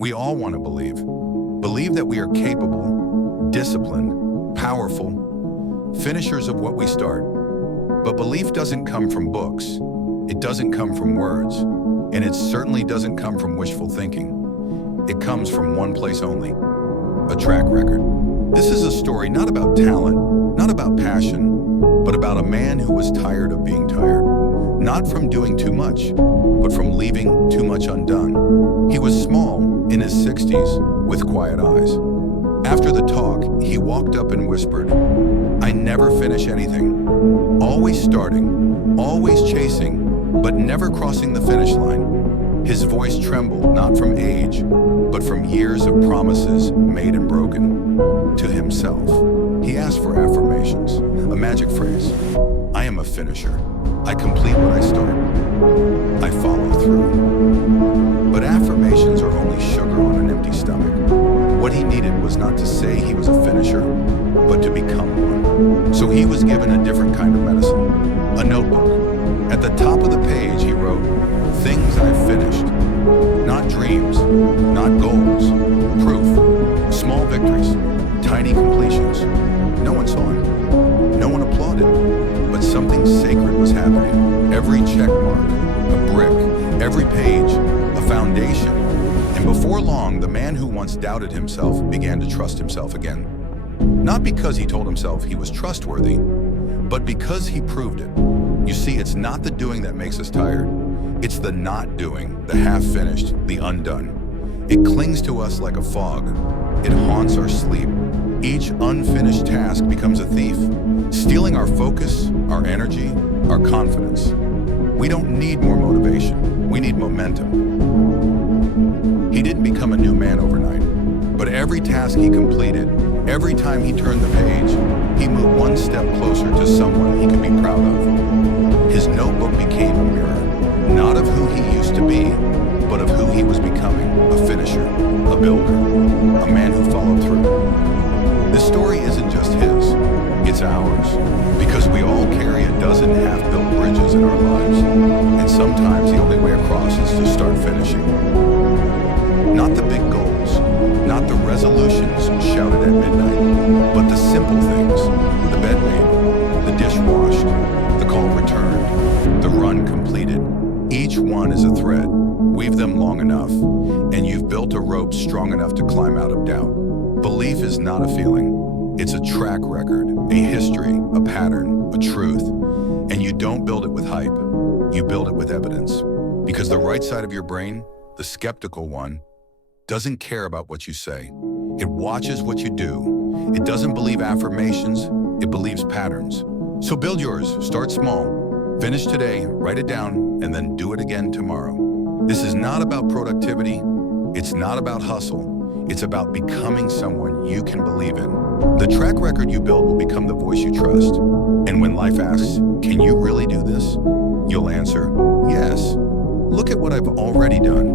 We all want to believe. Believe that we are capable, disciplined, powerful, finishers of what we start. But belief doesn't come from books. It doesn't come from words. And it certainly doesn't come from wishful thinking. It comes from one place only: a track record. This is a story not about talent, not about passion, but about a man who was tired of being tired. Not from doing too much, but from leaving too much undone. He was small, in his 60s, with quiet eyes. After the talk, he walked up and whispered, "I never finish anything. Always starting, always chasing, but never crossing the finish line." His voice trembled, not from age, but from years of promises made and broken. To himself, he asked for affirmations, a magic phrase. "I am a finisher. I complete what I start. I follow through." But affirmations are only sugar on an empty stomach. What he needed was not to say he was a finisher, but to become one. So he was given a different kind of medicine, a notebook. At the top of the page, he wrote, "Things I've finished." Not dreams, not goals, proof. Small victories, tiny completions. No one saw him. No one applauded. But something sacred was happening. Every check mark, a brick, every page, a foundation. And before long, the man who once doubted himself began to trust himself again. Not because he told himself he was trustworthy, but because he proved it. You see, it's not the doing that makes us tired. It's the not doing, the half-finished, the undone. It clings to us like a fog. It haunts our sleep. Each unfinished task becomes a thief, stealing our focus, our energy, our confidence. We don't need more motivation. We need momentum. He didn't become a new man overnight, but every task he completed, every time he turned the page, he moved one step closer to someone he could be proud of. His notebook became a mirror, not of who he used to be, but of who he was becoming: a finisher, a builder, a man who followed through. This story isn't just his, it's ours, because we all carry a dozen half-built bridges in our lives, and sometimes the only way across is to start finishing. Not the big goals, not the resolutions shouted at midnight, but the simple things: the bed made, the dish washed, the call returned, the run completed. Each one is a thread. Weave them long enough, and you've built a rope strong enough to climb out of doubt. Belief is not a feeling. It's a track record, a history, a pattern, a truth. And you don't build it with hype. You build it with evidence. Because the right side of your brain, the skeptical one, doesn't care about what you say. It watches what you do. It doesn't believe affirmations. It believes patterns. So build yours. Start small. Finish today, write it down, and then do it again tomorrow. This is not about productivity. It's not about hustle. It's about becoming someone you can believe in. The track record you build will become the voice you trust. And when life asks, "Can you really do this?" you'll answer, "Yes. Look at what I've already done."